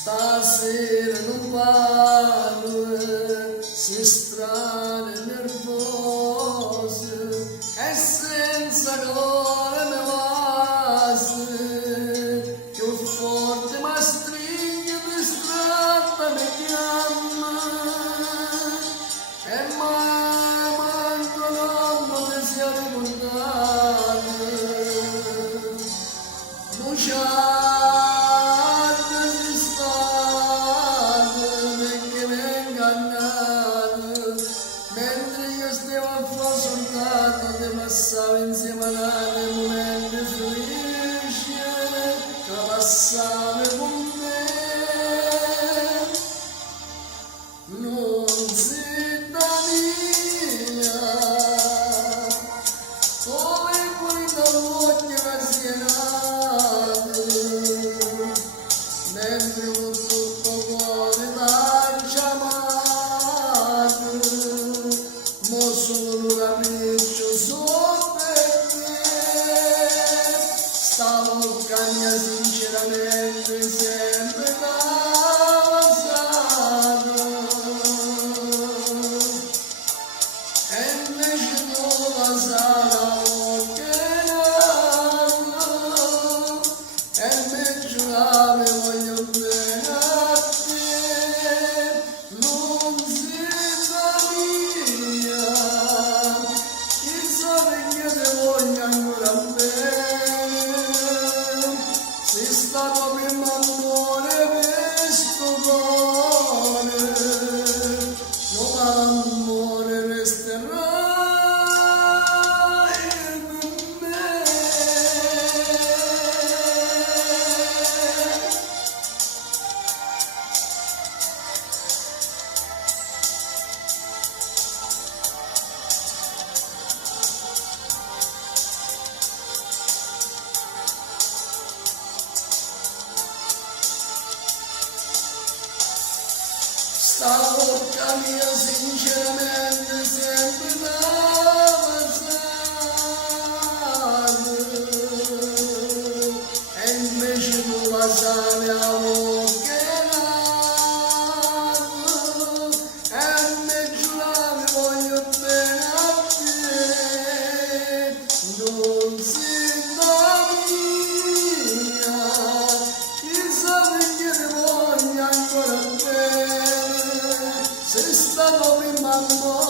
Stasera non parlo, si strane nervose e senza calore me vase, più forte ma stringe, distratta mi chiama e mai manco non ti sia ricordata. Mentre io stavo affascinata, ti passavo insieme a te momenti felici, che passavi con me. Non sei da mia, come pulita l'occhio rassenato, mentre con tutto cuore t'ha amato. Mo solo capriccio so per te, stavo cagna sinceramente sempre casato, e invece tu la sarà che nato, e me giuravi voglio bene a te, non si da mia. Voglio ancora bene, sei stato prima amore questo cuore, no amore resterai con me. Sta bocca mia sinceramente sempre baciata, e invece tu la sai a bocca nato, e me giuravi voglio bene a te, non si da mia, chissà perché ti voglio ancora bene. Sei stato prima amore